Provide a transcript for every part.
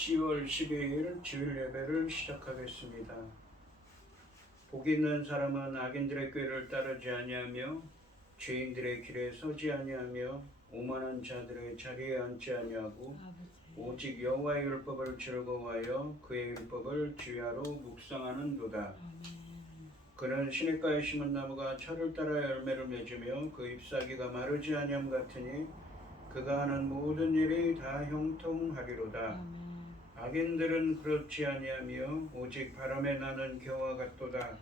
10월 12일 주일 예배를 시작하겠습니다. 복이 있는 사람은 악인들의 꾀를 따르지 아니하며 죄인들의 길에 서지 아니하며 오만한 자들의 자리에 앉지 아니하고 오직 여호와의 율법을 즐거워하여 그의 율법을 주야로 묵상하는도다. 그는 시냇가에 심은 나무가 철을 따라 열매를 맺으며 그 잎사귀가 마르지 아니함 같으니 그가 하는 모든 일이 다 형통하리로다. 악인들은 그렇지 아니하며 오직 바람에 나는 겨와 같도다.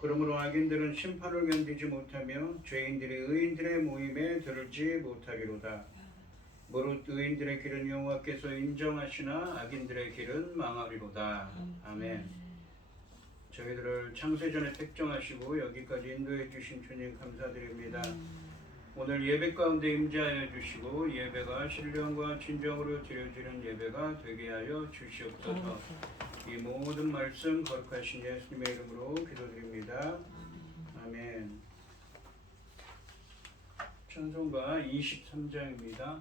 그러므로 악인들은 심판을 견디지 못하며 죄인들이 의인들의 모임에 들지 못하리로다. 무릇 의인들의 길은 여호와께서 인정하시나 악인들의 길은 망하리로다. 아멘. 저희들을 창세전에 택정하시고 여기까지 인도해 주신 주님 감사드립니다. 오늘 예배 가운데 임재하여 주시고 예배가 신령과 진정으로 드려지는 예배가 되게 하여 주시옵소서. 이 모든 말씀 거룩하신 예수님의 이름으로 기도드립니다. 아멘. 찬송가 23장입니다.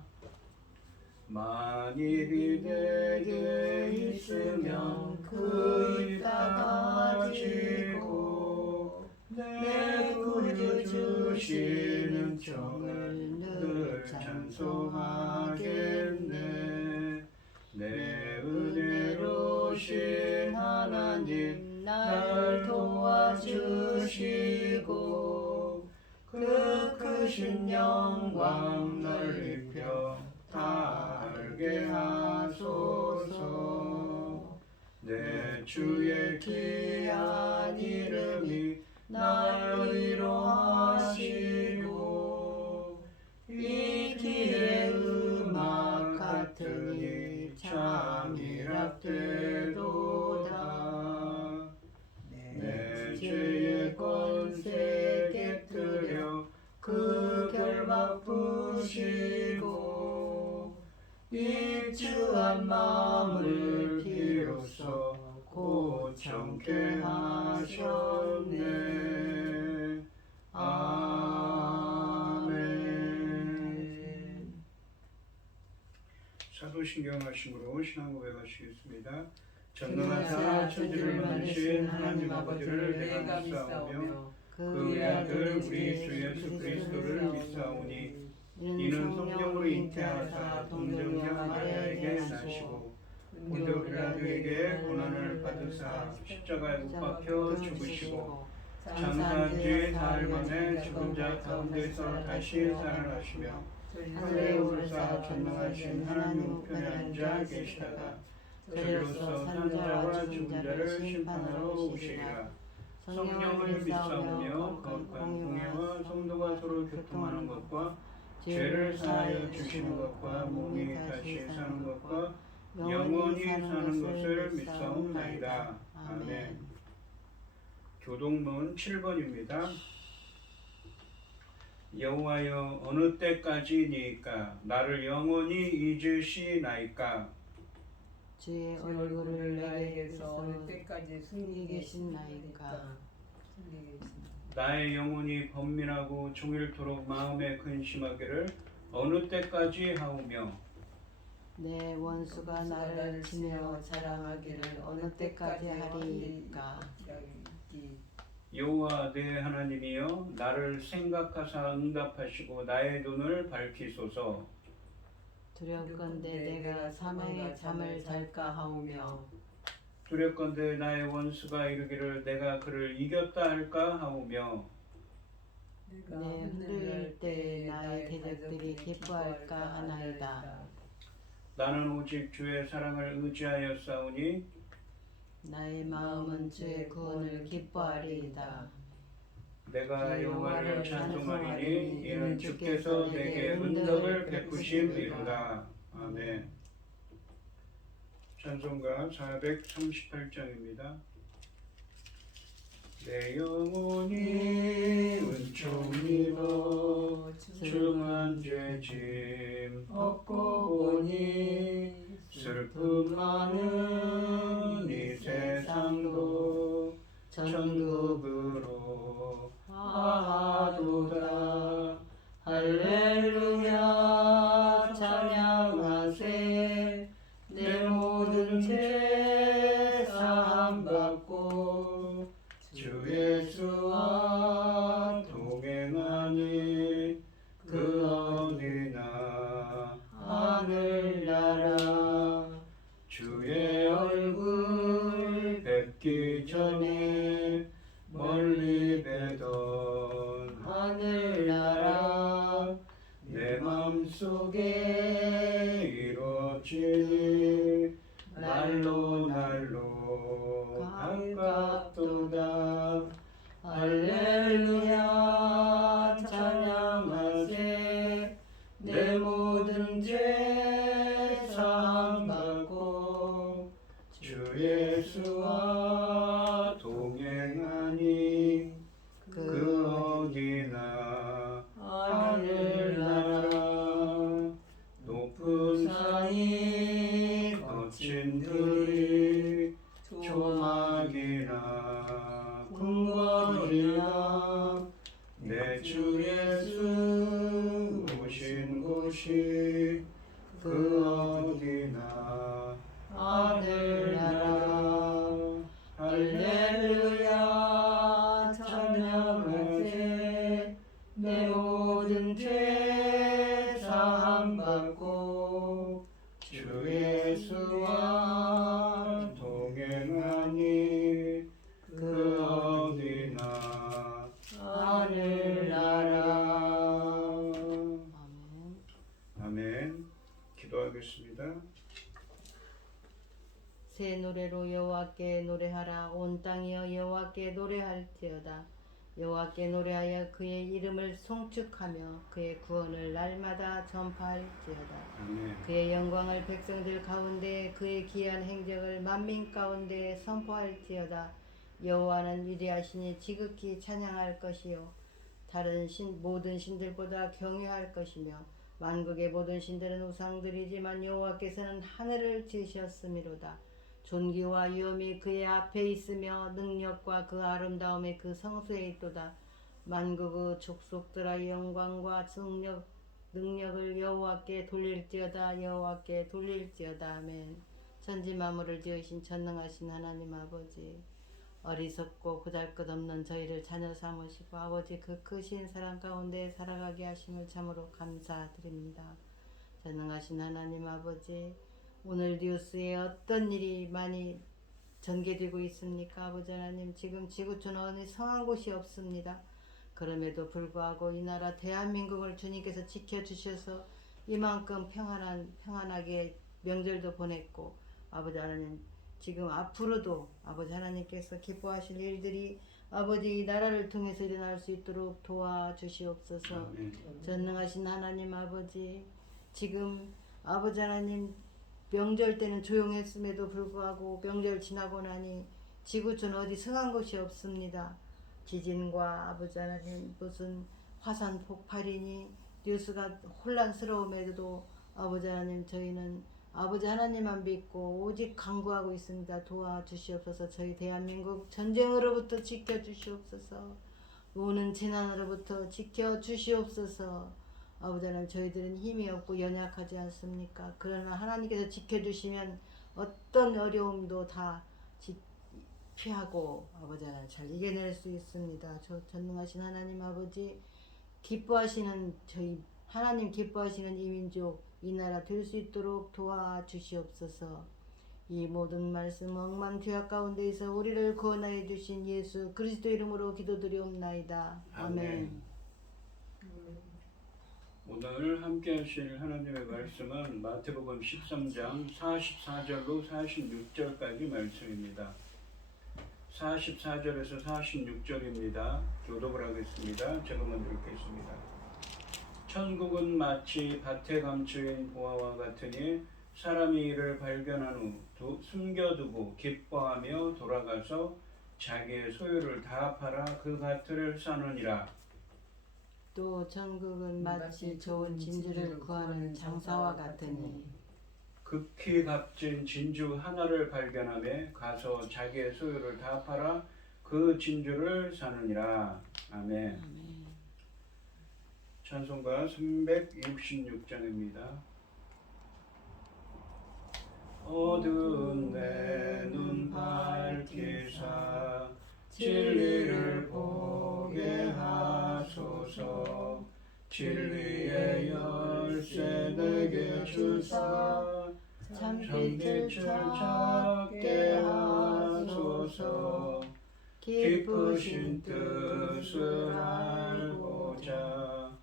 만일이 내게 있으면 그 입 다 가지고 내 구주 주시는 정을 늘 찬송하겠네. 내 은혜로신 하나님 날 도와주시고 그 크신 영광 널 입혀 다 알게 하소서. 내 주의 귀한 이름이 날 위로하시고 이 귀의 음악 같으니 참 이랍되도다. 내 죄의 권세 깨뜨려 그 결박 푸시고 입추한 마음을 비로소 고청케 하셨네. 아멘. 사도신경 말씀으로 신앙 고백하시겠습니다. 전능하사 천지를 만드신 하나님 아버지를 내가 믿사오며 그의 아들 우리 주 예수 그리스도를 믿사오니 이는 성령으로 잉태하사 동정녀 마리아에게 나시고 본디오 빌라도에게 고난을 받으사 십자가에 못 박혀 죽으시고 장사한 지 사흘 만에 죽은 자 가운데서 다시 살아나시며 하늘에 오르사 전능하신 하나님 우편에 앉아 계시다가 저리로서 사는 자와 죽은 자를 심판하러 오시리라. 성령을 믿사오며 거룩한 공예와 성도가 서로 교통하는 것과 죄를 사하여 주시는 것과 몸이 다시 사는 것과 영원히 사는 것을 믿사옵나이다. 아멘. 교동문 7번입니다. 여호와여 어느 때까지니까 나를 영원히 잊으시나이까. 주의 얼굴을 내게서 어느 때까지 숨기 계신나이까. 나의 영혼이 번민하고 종일토록 마음에 근심하기를 어느 때까지 하오며 내 원수가 나를 치며 자랑하기를 어느 때까지 하리이까. 여호와 내 하나님이여 나를 생각하사 응답하시고 나의 눈을 밝히소서. 두렵건대 내가 사망의 잠을 잘까 하오며 두렵건대 나의 원수가 이르기를 내가 그를 이겼다 할까 하오며 내 흔들릴 때 나의 대적들이 기뻐할까 하나이다. 나는 오직 주의 사랑을 의지하여 싸우니 나의 마음은 주의 구원을 기뻐하리이다. 내가 여호와를 찬송하리니 이는 주께서 내게 은덕을 베푸심이로다. 아멘. 찬송가 438장입니다. 내 영혼이 은총입어 중한 죄짐 얻고 보니 슬픔 많은 이 세상도 천국으로 하도다. 할렐루야 찬양하세. 내 모든 맘속에 이루어지니 날로 날로 가깝도다. 할렐루야 찬양하세. 내 모든 죄 사함받고 주 예수와 동행하니 그 어디나 하늘나라. 높은 산이 거친 들이 조막이나 궁궐이나 내 주 예수 오신 곳이 그 어디나 하늘나라. 할렐루야 찬양하세. 내 모든 죄 사함받고 주 예수와 동행하니 그 어디나 하늘나라. 아멘. 아멘. 기도하겠습니다. 새 노래로 여호와께 노래하라. 온 땅이여 여호와께 노래할지어다. 여호와께 노래하여 그의 이름을 송축하며 그의 구원을 날마다 전파할지어다. 아멘. 그의 영광을 백성들 가운데 그의 기한 행적을 만민 가운데 선포할지어다. 여호와는 위대하시니 지극히 찬양할 것이요 다른 모든 신들보다 경외할 것이며 만국의 모든 신들은 우상들이지만 여호와께서는 하늘을 지으셨음이로다. 존귀와 위엄이 그의 앞에 있으며 능력과 그 아름다움이 그 성소에 있도다. 만국의 족속들아 영광과 능력을 여호와께 돌릴지어다. 여호와께 돌릴지어다. 아멘. 천지 만물을 지으신 전능하신 하나님 아버지, 어리석고 보잘것없는 저희를 자녀 삼으시고 아버지 그 크신 사랑 가운데 살아가게 하심을 참으로 감사드립니다. 전능하신 하나님 아버지, 오늘 뉴스에 어떤 일이 많이 전개되고 있습니까? 아버지 하나님, 지금 지구촌 어느 성한 곳이 없습니다. 그럼에도 불구하고 이 나라 대한민국을 주님께서 지켜주셔서 이만큼 평안하게 명절도 보냈고, 아버지 하나님, 지금 앞으로도 아버지 하나님께서 기뻐하실 일들이 아버지 이 나라를 통해서 일어날 수 있도록 도와주시옵소서. 아멘. 전능하신 하나님 아버지, 지금 아버지 하나님 명절 때는 조용했음에도 불구하고 명절 지나고 나니 지구촌 어디 성한 곳이 없습니다. 지진과 아버지 하나님 무슨 화산 폭발이니 뉴스가 혼란스러움에도 아버지 하나님, 저희는 아버지 하나님만 믿고 오직 간구하고 있습니다. 도와주시옵소서. 저희 대한민국 전쟁으로부터 지켜주시옵소서. 오는 재난으로부터 지켜주시옵소서. 아버지 하나님, 저희들은 힘이 없고 연약하지 않습니까? 그러나 하나님께서 지켜주시면 어떤 어려움도 다 피하고 아버지 하나님 잘 이겨낼 수 있습니다. 저 전능하신 하나님 아버지, 기뻐하시는 저희 하나님 기뻐하시는 이 민족 이 나라 될 수 있도록 도와주시옵소서. 이 모든 말씀 억만죄악 가운데에서 우리를 구원하여 주신 예수 그리스도 이름으로 기도드리옵나이다. 아멘. 오늘 함께 하실 하나님의 말씀은 마태복음 13장 44절로 46절까지 말씀입니다. 44절에서 46절입니다. 교독을 하겠습니다. 제가 먼저 읽겠습니다. 천국은 마치 밭에 감추인 보화와 같으니 사람이 이를 발견한 후 숨겨두고 기뻐하며 돌아가서 자기의 소유를 다 팔아 그 밭을 사느니라. 또 천국은 마치 좋은 진주를 구하는 장사와 같으니 극히 값진 진주 하나를 발견하며 가서 자기의 소유를 다 팔아 그 진주를 사느니라. 아멘. 찬송가 366장입니다. 어두운 내 눈 밝히사 진리를 보게 하소서. 진리의 열쇠 내게 주사 참빛을 찾게 하소서. 깊으신 뜻을 알고자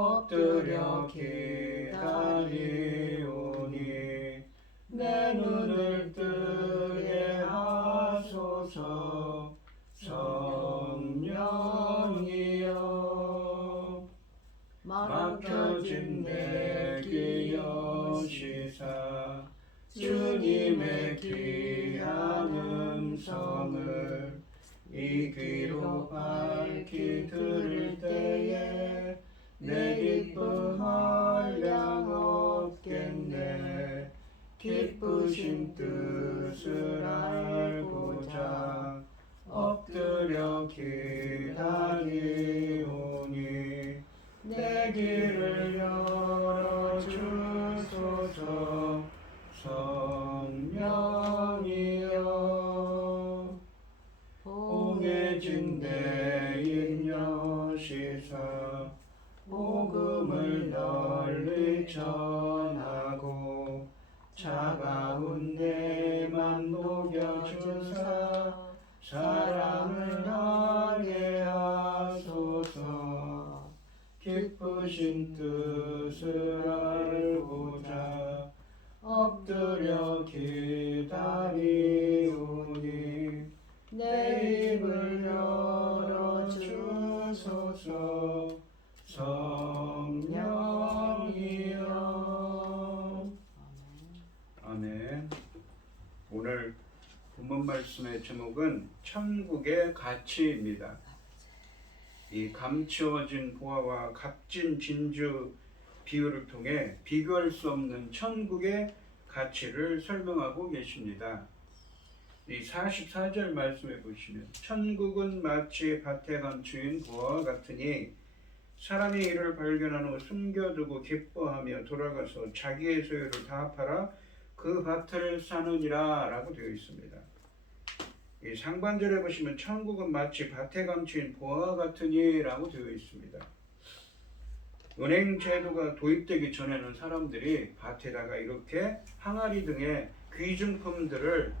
엎드려 기다리오니 내 눈을 뜨게 하소서. 성령이여 막혀진 내 귀 여시사 주님의 귀한 음성을 이 귀로 밝히 들을 때에 내 기쁨 한량 없겠네. 기쁘신 뜻을 알고자 엎드려 기다리오니 내 길을 열어주소서. 성령이여 봉해진 내 입 여시사 복음을 널리 전하고 차가운 내 맘 녹여주사 사랑을 하게 하소서. 기쁘신 뜻을 알고자 엎드려 기다리오니 내 입을 열어주소서. 성령이여. 아멘. 오늘 본문 말씀의 제목은 천국의 가치입니다. 이 감추어진 보화와 값진 진주 비유를 통해 비교할 수 없는 천국의 가치를 설명하고 계십니다. 이 44절 말씀에 보시면 천국은 마치 밭에 감추인 보화와 같으니 사람이 이를 발견한 후 숨겨두고 기뻐하며 돌아가서 자기의 소유를 다 팔아 그 밭을 사느니라 라고 되어 있습니다. 이 상반절에 보시면 천국은 마치 밭에 감추인 보화와 같으니 라고 되어 있습니다. 은행 제도가 도입되기 전에는 사람들이 밭에다가 이렇게 항아리 등의 귀중품들을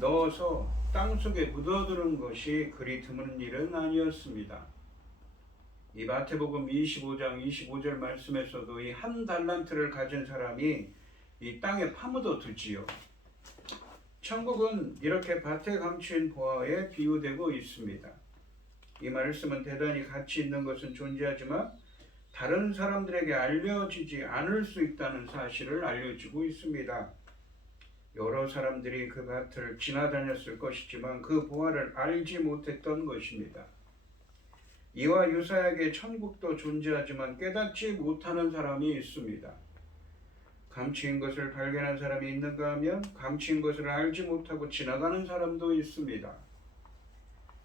넣어서 땅속에 묻어두는 것이 그리 드문 일은 아니었습니다. 이 마태복음 25장 25절 말씀에서도 이 한 달란트를 가진 사람이 이 땅에 파묻어 두지요. 천국은 이렇게 밭에 감추인 보화에 비유되고 있습니다. 이 말씀은 대단히 가치 있는 것은 존재하지만 다른 사람들에게 알려지지 않을 수 있다는 사실을 알려주고 있습니다. 여러 사람들이 그 밭을 지나다녔을 것이지만 그 보화를 알지 못했던 것입니다. 이와 유사하게 천국도 존재하지만 깨닫지 못하는 사람이 있습니다. 감추인 것을 발견한 사람이 있는가 하면 감추인 것을 알지 못하고 지나가는 사람도 있습니다.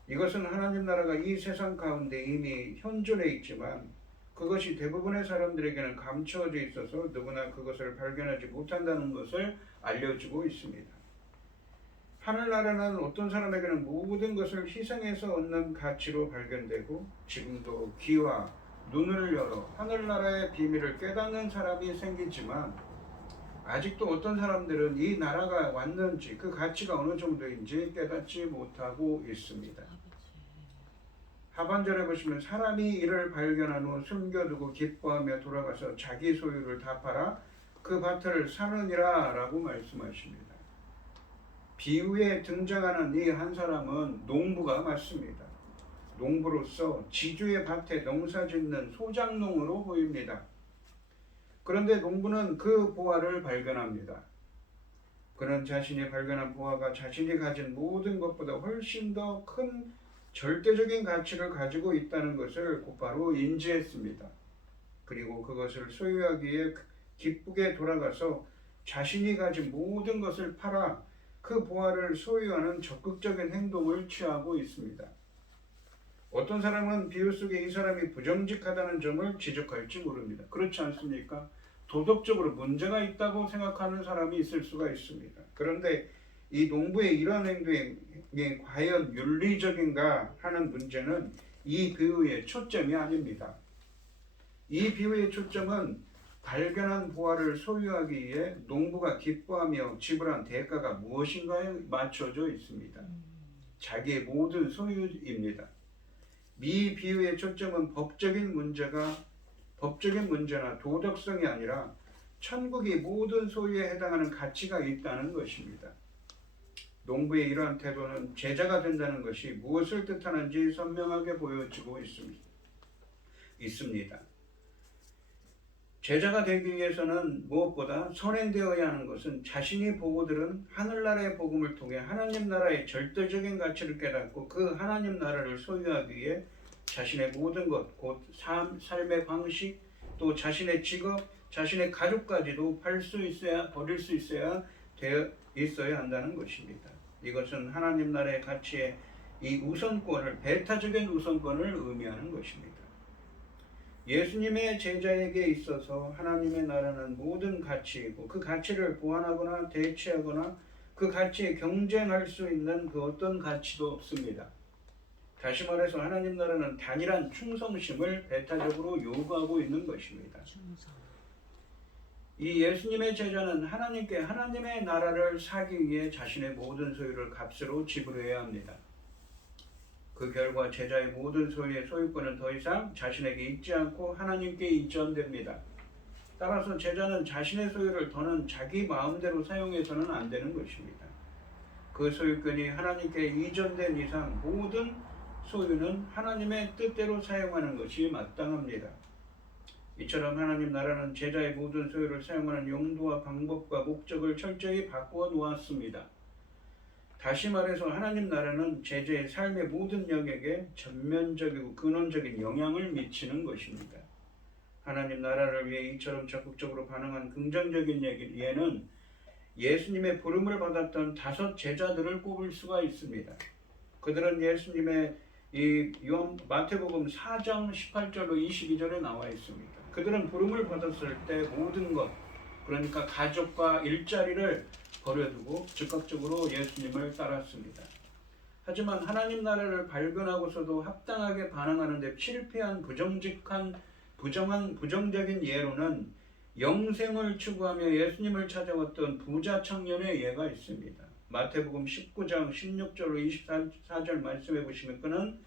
이것은 하나님 나라가 이 세상 가운데 이미 현존해 있지만 그것이 대부분의 사람들에게는 감추어져 있어서 누구나 그것을 발견하지 못한다는 것을 알려주고 있습니다. 하늘나라는 어떤 사람에게는 모든 것을 희생해서 얻는 가치로 발견되고 지금도 귀와 눈을 열어 하늘나라의 비밀을 깨닫는 사람이 생기지만 아직도 어떤 사람들은 이 나라가 왔는지 그 가치가 어느 정도인지 깨닫지 못하고 있습니다. 하반절에 보시면 사람이 이를 발견한 후 숨겨두고 기뻐하며 돌아가서 자기 소유를 다 팔아 그 밭을 사느니라 라고 말씀하십니다. 비유에 등장하는 이 한 사람은 농부가 맞습니다. 농부로서 지주의 밭에 농사짓는 소작농으로 보입니다. 그런데 농부는 그 보화를 발견합니다. 그는 자신이 발견한 보화가 자신이 가진 모든 것보다 훨씬 더 큰 절대적인 가치를 가지고 있다는 것을 곧바로 인지했습니다. 그리고 그것을 소유하기 위해 기쁘게 돌아가서 자신이 가진 모든 것을 팔아 그 보화를 소유하는 적극적인 행동을 취하고 있습니다. 어떤 사람은 비유 속에 이 사람이 부정직하다는 점을 지적할지 모릅니다. 그렇지 않습니까? 도덕적으로 문제가 있다고 생각하는 사람이 있을 수가 있습니다. 그런데 이 농부의 이러한 행동이 과연 윤리적인가 하는 문제는 이 비유의 초점이 아닙니다. 이 비유의 초점은 발견한 보화를 소유하기 위해 농부가 기뻐하며 지불한 대가가 무엇인가에 맞춰져 있습니다. 자기의 모든 소유입니다. 이 비유의 초점은 법적인 문제가 법적인 문제나 도덕성이 아니라 천국이 모든 소유에 해당하는 가치가 있다는 것입니다. 농부의 이러한 태도는 제자가 된다는 것이 무엇을 뜻하는지 선명하게 보여지고 있습니다. 제자가 되기 위해서는 무엇보다 선행되어야 하는 것은 자신이 보고 들은 하늘나라의 복음을 통해 하나님 나라의 절대적인 가치를 깨닫고 그 하나님 나라를 소유하기 위해 자신의 모든 것, 곧 삶의 방식, 또 자신의 직업, 자신의 가족까지도 버릴 수 있어야 한다는 것입니다. 이것은 하나님 나라의 가치의 이 우선권을, 배타적인 우선권을 의미하는 것입니다. 예수님의 제자에게 있어서 하나님의 나라는 모든 가치이고 그 가치를 보완하거나 대체하거나 그 가치에 경쟁할 수 있는 그 어떤 가치도 없습니다. 다시 말해서 하나님 나라는 단일한 충성심을 배타적으로 요구하고 있는 것입니다. 이 예수님의 제자는 하나님께 하나님의 나라를 사기 위해 자신의 모든 소유를 값으로 지불해야 합니다. 그 결과 제자의 모든 소유의 소유권은 더 이상 자신에게 있지 않고 하나님께 이전됩니다. 따라서 제자는 자신의 소유를 더는 자기 마음대로 사용해서는 안 되는 것입니다. 그 소유권이 하나님께 이전된 이상 모든 소유는 하나님의 뜻대로 사용하는 것이 마땅합니다. 이처럼 하나님 나라는 제자의 모든 소유를 사용하는 용도와 방법과 목적을 철저히 바꾸어 놓았습니다. 다시 말해서 하나님 나라는 제자의 삶의 모든 영역에 전면적이고 근원적인 영향을 미치는 것입니다. 하나님 나라를 위해 이처럼 적극적으로 반응한 긍정적인 예는 예수님의 부름을 받았던 5 제자들을 꼽을 수가 있습니다. 그들은 예수님의 마태복음 4장 18절로 22절에 나와 있습니다. 그들은 부름을 받았을 때 모든 것, 그러니까 가족과 일자리를 버려두고 즉각적으로 예수님을 따랐습니다. 하지만 하나님 나라를 발견하고서도 합당하게 반응하는 데 실패한 부정적인 예로는 영생을 추구하며 예수님을 찾아왔던 부자 청년의 예가 있습니다. 마태복음 19장 16절로 24절 말씀해 보시면 그는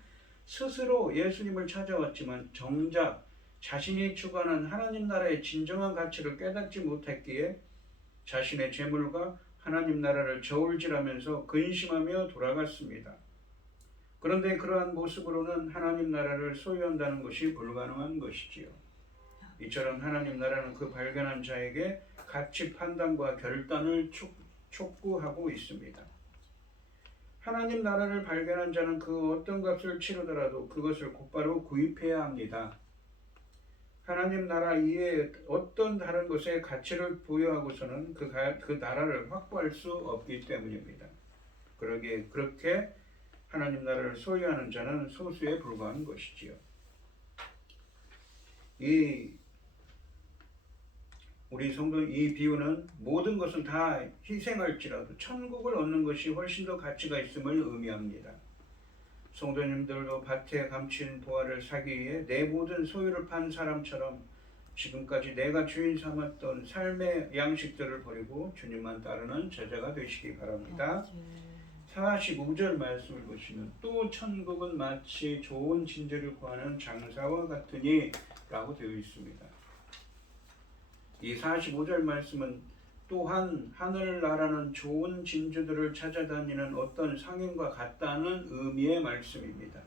스스로 예수님을 찾아왔지만 정작 자신이 추구하는 하나님 나라의 진정한 가치를 깨닫지 못했기에 자신의 재물과 하나님 나라를 저울질하면서 근심하며 돌아갔습니다. 그런데 그러한 모습으로는 하나님 나라를 소유한다는 것이 불가능한 것이지요. 이처럼 하나님 나라는 그 발견한 자에게 가치 판단과 결단을 촉구하고 있습니다. 하나님 나라를 발견한 자는 그 어떤 값을 치르더라도 그것을 곧바로 구입해야 합니다. 하나님 나라 이외에 어떤 다른 것에 가치를 부여하고서는 그 나라를 확보할 수 없기 때문입니다. 그렇게 하나님 나라를 소유하는 자는 소수에 불과한 것이지요. 우리 성도 이 비유는 모든 것을 다 희생할지라도 천국을 얻는 것이 훨씬 더 가치가 있음을 의미합니다. 성도님들도 밭에 감춘 보화를 사기 위해 내 모든 소유를 판 사람처럼 지금까지 내가 주인 삼았던 삶의 양식들을 버리고 주님만 따르는 제자가 되시기 바랍니다. 45절 말씀을 보시면 또 천국은 마치 좋은 진주를 구하는 장사와 같으니 라고 되어 있습니다. 이 45절 말씀은 또한 하늘나라는 좋은 진주들을 찾아다니는 어떤 상인과 같다는 의미의 말씀입니다.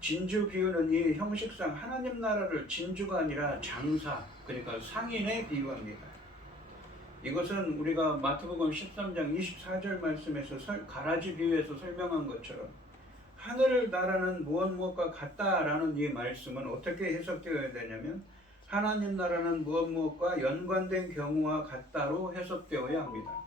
진주 비유는 이 형식상 하나님 나라를 진주가 아니라 장사, 그러니까 상인에 비유합니다. 이것은 우리가 마태복음 13장 24절 말씀에서 가라지 비유에서 설명한 것처럼 하늘나라는 무엇과 같다라는 이 말씀은 어떻게 해석되어야 되냐면 하나님 나라는 무엇과 연관된 경우와 같다로 해석되어야 합니다.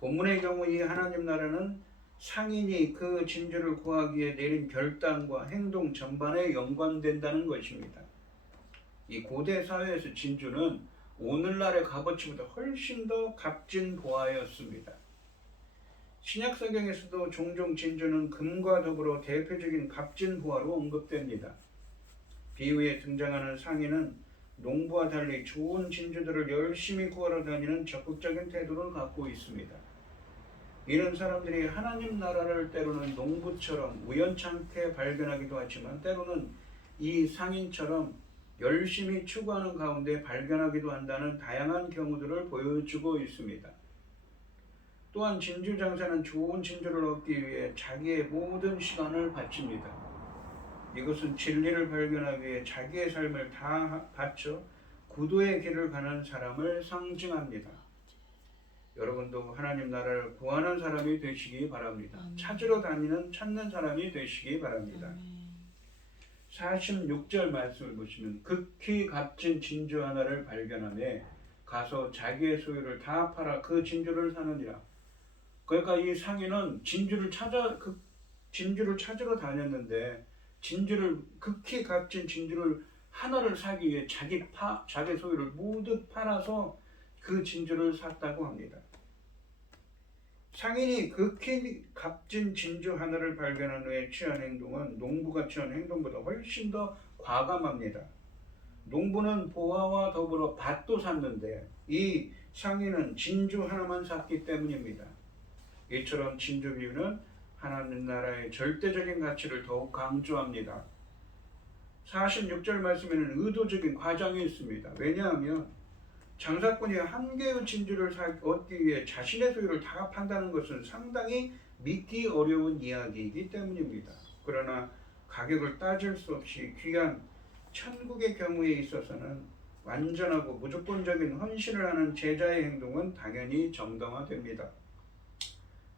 본문의 경우 이 하나님 나라는 상인이 그 진주를 구하기 위해 내린 결단과 행동 전반에 연관된다는 것입니다. 이 고대 사회에서 진주는 오늘날의 값어치보다 훨씬 더 값진 보화였습니다. 신약 성경에서도 종종 진주는 금과 더불어 대표적인 값진 보화로 언급됩니다. 비유에 등장하는 상인은 농부와 달리 좋은 진주들을 열심히 구하러 다니는 적극적인 태도를 갖고 있습니다. 이런 사람들이 하나님 나라를 때로는 농부처럼 우연찮게 발견하기도 하지만 때로는 이 상인처럼 열심히 추구하는 가운데 발견하기도 한다는 다양한 경우들을 보여주고 있습니다. 또한 진주장사는 좋은 진주를 얻기 위해 자기의 모든 시간을 바칩니다. 이것은 진리를 발견하기 위해 자기의 삶을 다 바쳐 구도의 길을 가는 사람을 상징합니다. 여러분도 하나님 나라를 구하는 사람이 되시기 바랍니다. 찾으러 다니는 찾는 사람이 되시기 바랍니다. 46절 말씀을 보시면 극히 값진 진주 하나를 발견하며 가서 자기의 소유를 다 팔아 그 진주를 사느니라. 그러니까 이 상인은 진주를 찾으러 다녔는데 극히 값진 진주를 하나를 사기 위해 자기 소유를 모두 팔아서 그 진주를 샀다고 합니다. 상인이 극히 값진 진주 하나를 발견한 후에 취한 행동은 농부가 취한 행동보다 훨씬 더 과감합니다. 농부는 보화와 더불어 밭도 샀는데 이 상인은 진주 하나만 샀기 때문입니다. 이처럼 진주 비유는 하나님 나라의 절대적인 가치를 더욱 강조합니다. 46절 말씀에는 의도적인 과장이 있습니다. 왜냐하면 장사꾼이 한 개의 진주를 얻기 위해 자신의 소유를 다 판다는 것은 상당히 믿기 어려운 이야기이기 때문입니다. 그러나 가격을 따질 수 없이 귀한 천국의 경우에 있어서는 완전하고 무조건적인 헌신을 하는 제자의 행동은 당연히 정당화됩니다.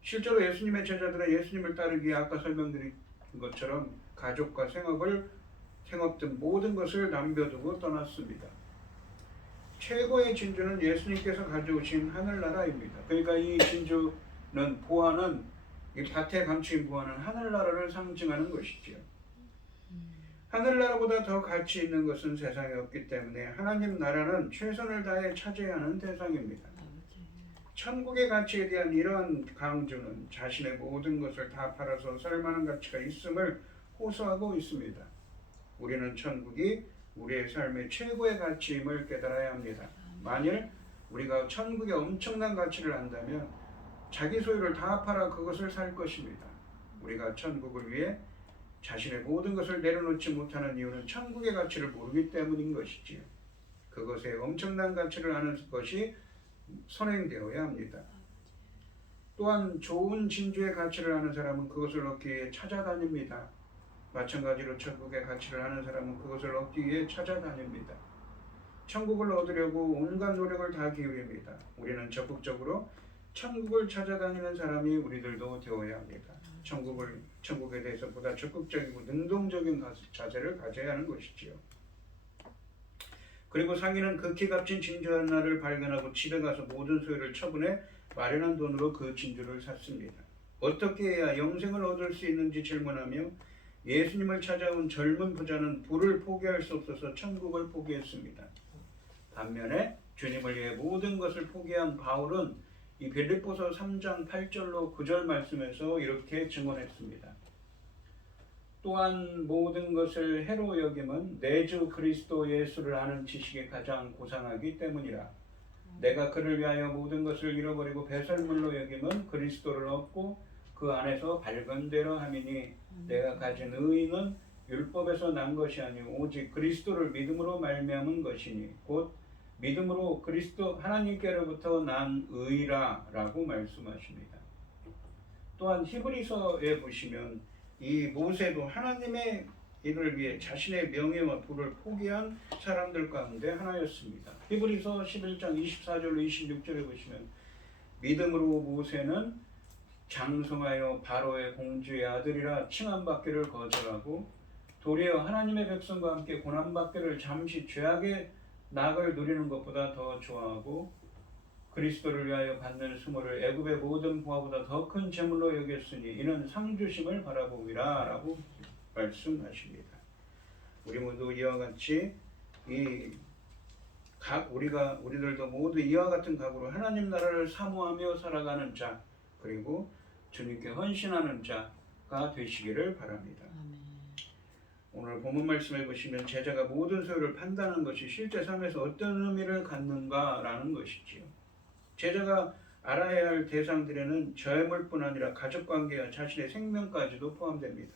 실제로 예수님의 제자들은 예수님을 따르기 위해 아까 설명드린 것처럼 가족과 생업 등 모든 것을 남겨두고 떠났습니다. 최고의 진주는 예수님께서 가져오신 하늘나라입니다. 그러니까 이 진주는 이 밭에 감추인 보화는 하늘나라를 상징하는 것이지요. 하늘나라보다 더 가치 있는 것은 세상에 없기 때문에 하나님 나라는 최선을 다해 찾아야 하는 대상입니다. 천국의 가치에 대한 이러한 강조는 자신의 모든 것을 다 팔아서 살만한 가치가 있음을 호소하고 있습니다. 우리는 천국이 우리의 삶의 최고의 가치임을 깨달아야 합니다. 만일 우리가 천국의 엄청난 가치를 안다면 자기 소유를 다 팔아 그것을 살 것입니다. 우리가 천국을 위해 자신의 모든 것을 내려놓지 못하는 이유는 천국의 가치를 모르기 때문인 것이지요. 그것의 엄청난 가치를 아는 것이 선행되어야 합니다. 또한 좋은 진주의 가치를 아는 사람은 그것을 얻기 위해 찾아다닙니다. 마찬가지로 천국의 가치를 아는 사람은 그것을 얻기 위해 찾아다닙니다. 천국을 얻으려고 온갖 노력을 다 기울입니다. 우리는 적극적으로 천국을 찾아다니는 사람이 우리들도 되어야 합니다. 천국에 대해서 보다 적극적이고 능동적인 자세를 가져야 하는 것이지요. 그리고 상인은 극히 값진 진주 하나를 발견하고 집에 가서 모든 소유를 처분해 마련한 돈으로 그 진주를 샀습니다. 어떻게 해야 영생을 얻을 수 있는지 질문하며 예수님을 찾아온 젊은 부자는 부를 포기할 수 없어서 천국을 포기했습니다. 반면에 주님을 위해 모든 것을 포기한 바울은 이 빌립보서 3장 8절로 9절 말씀에서 이렇게 증언했습니다. 또한 모든 것을 해로 여김은 내 주 그리스도 예수를 아는 지식이 가장 고상하기 때문이라. 내가 그를 위하여 모든 것을 잃어버리고 배설물로 여김은 그리스도를 얻고 그 안에서 밝은 대로 함이니 내가 가진 의는 율법에서 난 것이 아니오 오직 그리스도를 믿음으로 말미암은 것이니 곧 믿음으로 그리스도 하나님께로부터 난 의라라고 말씀하십니다. 또한 히브리서에 보시면 이 모세도 하나님의 일을 위해 자신의 명예와 부를 포기한 사람들 가운데 하나였습니다. 히브리서 11장 24절로 26절에 보시면 믿음으로 모세는 장성하여 바로의 공주의 아들이라 칭함받기를 거절하고 도리어 하나님의 백성과 함께 고난받기를 잠시 죄악의 낙을 누리는 것보다 더 좋아하고 그리스도를 위하여 받는 수모를 애굽의 모든 보화보다 더 큰 재물로 여겼으니 이는 상주심을 바라보이라 라고 말씀하십니다. 우리 모두 이와 같이 우리들도 모두 이와 같은 각오로 하나님 나라를 사모하며 살아가는 자 그리고 주님께 헌신하는 자가 되시기를 바랍니다. 오늘 본문 말씀해 보시면 제자가 모든 소유를 판다는 것이 실제 삶에서 어떤 의미를 갖는가라는 것이지요. 제자가 알아야 할 대상들에는 재물뿐 아니라 가족관계와 자신의 생명까지도 포함됩니다.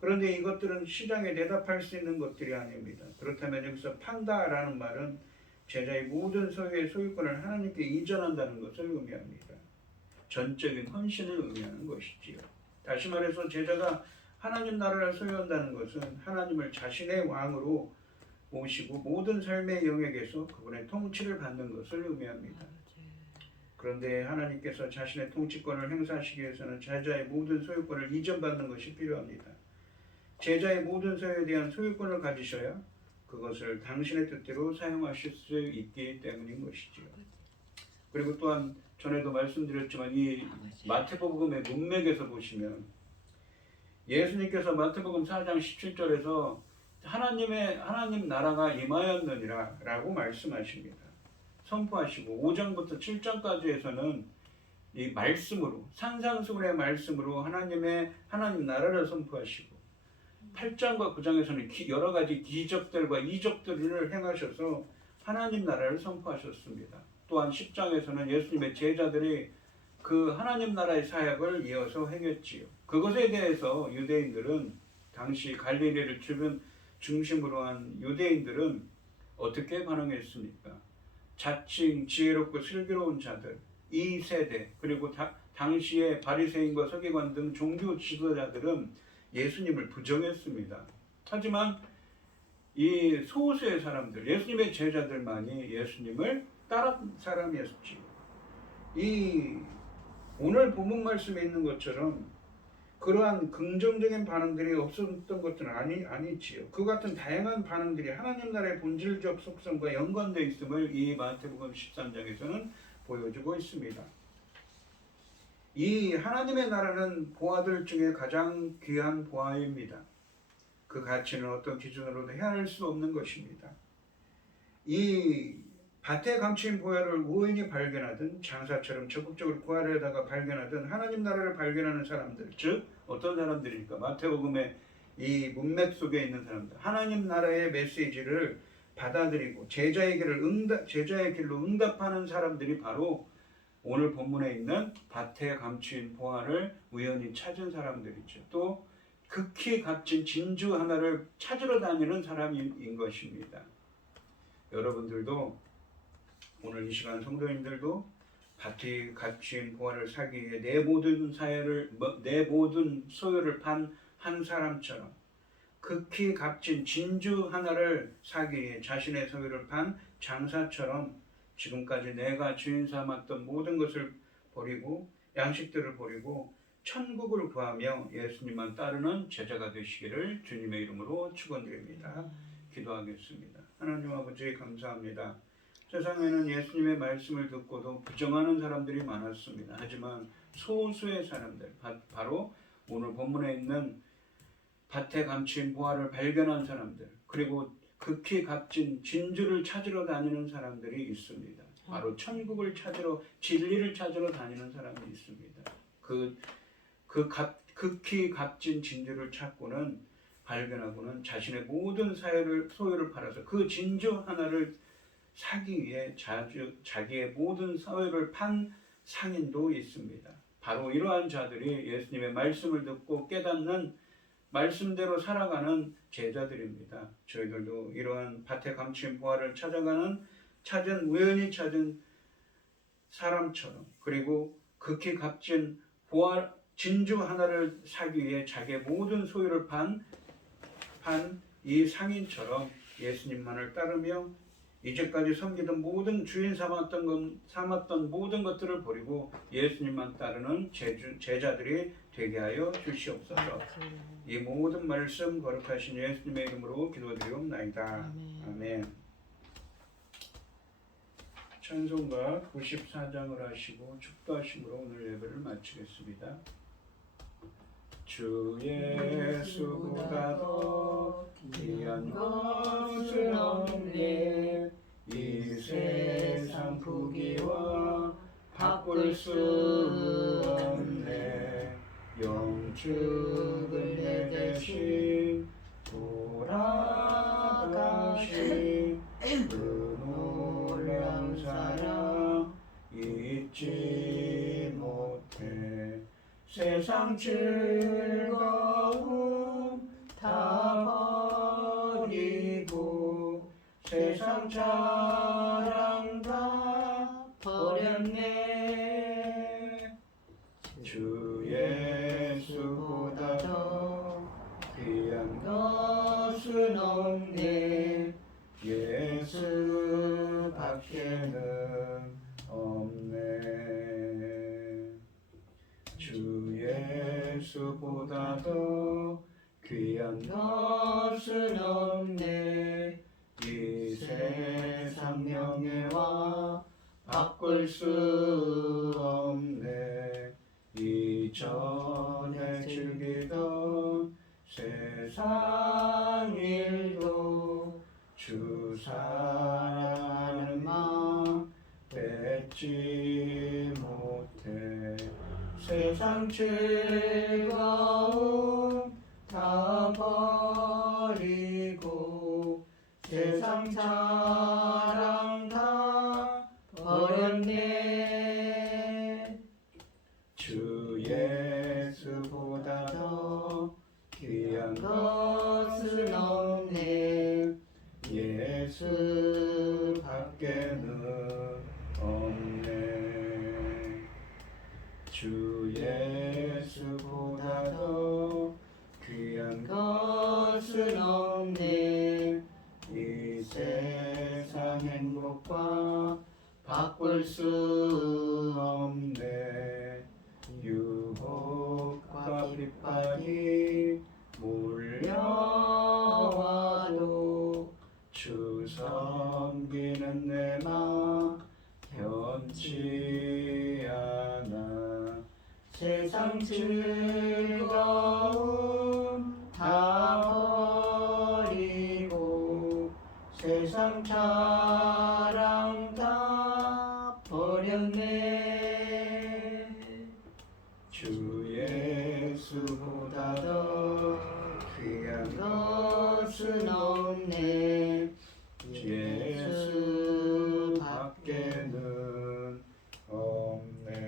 그런데 이것들은 시장에 대답할 수 있는 것들이 아닙니다. 그렇다면 여기서 판다라는 말은 제자의 모든 소유의 소유권을 하나님께 이전한다는 것을 의미합니다. 전적인 헌신을 의미하는 것이지요. 다시 말해서 제자가 하나님 나라를 소유한다는 것은 하나님을 자신의 왕으로 모시고 모든 삶의 영역에서 그분의 통치를 받는 것을 의미합니다. 그런데 하나님께서 자신의 통치권을 행사하시기 위해서는 제자의 모든 소유권을 이전받는 것이 필요합니다. 제자의 모든 소유에 대한 소유권을 가지셔야 그것을 당신의 뜻대로 사용하실 수 있기 때문인 것이지요. 그리고 또한 전에도 말씀드렸지만 이 마태복음의 문맥에서 보시면 예수님께서 마태복음 4장 17절에서 하나님 나라가 임하였느니라 라고 말씀하십니다. 선포하시고 5장부터 7장까지에서는 이 말씀으로 산상수훈의 말씀으로 하나님 나라를 선포하시고 8장과 9장에서는 여러 가지 기적들과 이적들을 행하셔서 하나님 나라를 선포하셨습니다. 또한 10장에서는 예수님의 제자들이 그 하나님 나라의 사역을 이어서 행했지요. 그것에 대해서 유대인들은 당시 갈릴리를 주변 중심으로 한 유대인들은 어떻게 반응했습니까? 자칭 지혜롭고 슬기로운 자들, 이 세대, 그리고 당시의 바리새인과 서기관 등 종교 지도자들은 예수님을 부정했습니다. 하지만 이 소수의 사람들, 예수님의 제자들만이 예수님을 따른 사람이었지요. 이 오늘 본문 말씀에 있는 것처럼 그러한 긍정적인 반응들이 없었던 것들은 아니지요. 그 같은 다양한 반응들이 하나님 나라의 본질적 속성과 연관되어 있음을 이 마태복음 13장에서는 보여주고 있습니다. 이 하나님의 나라는 보화들 중에 가장 귀한 보화입니다. 그 가치는 어떤 기준으로도 헤아릴 수 없는 것입니다. 이 밭에 감추인 보화를 우연히 발견하든 장사처럼 적극적으로 구하려다가 발견하든 하나님 나라를 발견하는 사람들, 즉 어떤 사람들일까? 마태복음의 이 문맥 속에 있는 사람들, 하나님 나라의 메시지를 받아들이고 제자의 길로 응답하는 사람들이 바로 오늘 본문에 있는 밭에 감추인 보화를 우연히 찾은 사람들이죠. 또 극히 값진 진주 하나를 찾으러 다니는 사람인 것입니다. 여러분들도 오늘 이 시간 성도님들도 밭에 갇힌 보화를 사기 위해 내 모든 소유를 판 한 사람처럼 극히 값진 진주 하나를 사기 위해 자신의 소유를 판 장사처럼 지금까지 내가 주인 삼았던 모든 것을 버리고 양식들을 버리고 천국을 구하며 예수님만 따르는 제자가 되시기를 주님의 이름으로 축원드립니다. 기도하겠습니다. 하나님 아버지 감사합니다. 세상에는 예수님의 말씀을 듣고도 부정하는 사람들이 많았습니다. 하지만 소수의 사람들, 바로 오늘 본문에 있는 밭에 감춘 보화를 발견한 사람들, 그리고 극히 값진 진주를 찾으러 다니는 사람들이 있습니다. 바로 천국을 찾으러, 진리를 찾으러 다니는 사람이 있습니다. 극히 값진 진주를 찾고는 발견하고는 자신의 모든 소유를 팔아서 그 진주 하나를 사기 위해 자기의 모든 소유를 판 상인도 있습니다. 바로 이러한 자들이 예수님의 말씀을 듣고 깨닫는 말씀대로 살아가는 제자들입니다. 저희들도 이러한 밭에 감춘 보화를 우연히 찾은 사람처럼, 그리고 극히 값진 진주 하나를 사기 위해 자기의 모든 소유를 판 이 상인처럼 예수님만을 따르며 이제까지 섬기던 모든 주인 삼았던 모든 것들을 버리고 예수님만 따르는 제자들이 되게 하여 주시옵소서. 이 모든 말씀 거룩하신 예수님의 이름으로 기도드리옵나이다. 아멘. 찬송가 94장을 하시고 축도하심으로 오늘 예배를 마치겠습니다. 주 예수보다 더 귀한 것은 없네. 이 세상 부귀와 바꿀 수 없네. 영축을 내 대신 돌아가신 그 놀라운 사랑 잊지 못해. 세상 즐거움 다 버리고 세상 자랑 다 버렸네. 주 예수보다 더 귀한 것은 없네. 예수 밖에는 없네. 주 예수보다 더 귀한 것은 없네. 이 세상 명예와 바꿀 수 없네. 이전에 즐기던 세상 일도 주 사랑하는 마음 뺏지 못해. 세상 즐거움 다 버리고 세상 자랑 다 버렸네. 주 예수보다 더 귀한 것은 없네. 예수 밖에는 없네. 주 예수보다 더 귀한 것은 없네. 이 세상 행복과 바꿀 수 없네. 유혹과 핍박이 몰려와도 주 섬기는 내 맘 변치 않아. 세상 즐거움 다 버리고 세상 자랑 다 버렸네. 주 예수보다 더 귀한 것은 없네. 예수 밖에는 없네.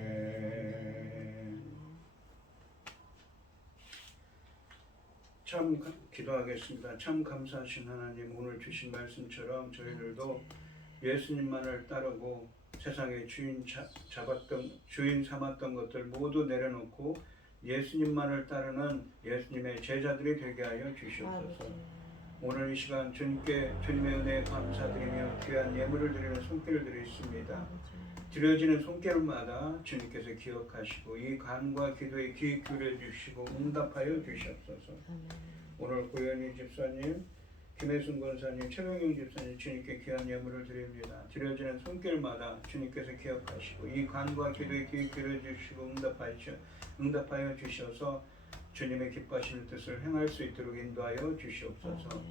참 기도하겠습니다. 참 감사하신 하나님, 오늘 주신 말씀처럼 저희들도 예수님만을 따르고 세상의 주인 삼았던 것들 모두 내려놓고 예수님만을 따르는 예수님의 제자들이 되게 하여 주시옵소서. 오늘 이 시간 주님께 주님의 은혜에 감사드리며 귀한 예물을 드리는 손길을 드리겠습니다. 드려지는 손길마다 주님께서 기억하시고 이 간과 기도에 귀 기울여 주시고 응답하여 주시옵소서. 오늘 고현희 집사님, 김혜순 권사님, 최경영 집사님 주님께 귀한 예물을 드립니다. 드려지는 손길마다 주님께서 기억하시고 이 간과 기도에 귀 기울여 주시고 응답하여 주셔서 주님의 기뻐하시는 뜻을 행할 수 있도록 인도하여 주시옵소서.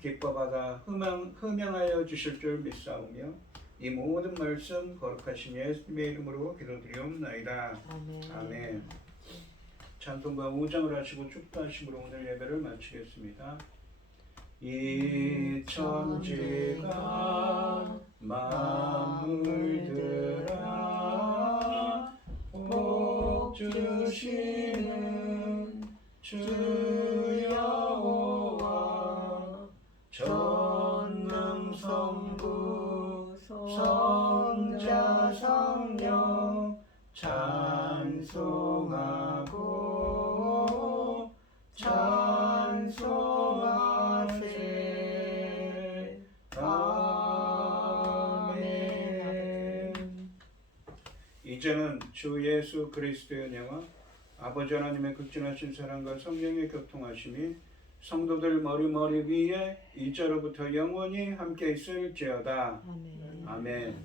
기뻐받아 흠양하여 주실 줄 믿사오며 이 모든 말씀 거룩하신 예수님의 이름으로 기도드리옵나이다. 아멘. 찬송가 5장을 하시고 축도하심으로 오늘 예배를 마치겠습니다. 이 천지가 만물들아 복 주시는 주 여호와 전능성부 성자 성령 찬송하고 찬송하세. 아멘. 이제는 주 예수 그리스도의 은혜와 아버지 하나님의 극진하신 사랑과 성령의 교통하심이 성도들 머리 위에 이제로부터 영원히 함께 있을지어다. 아멘.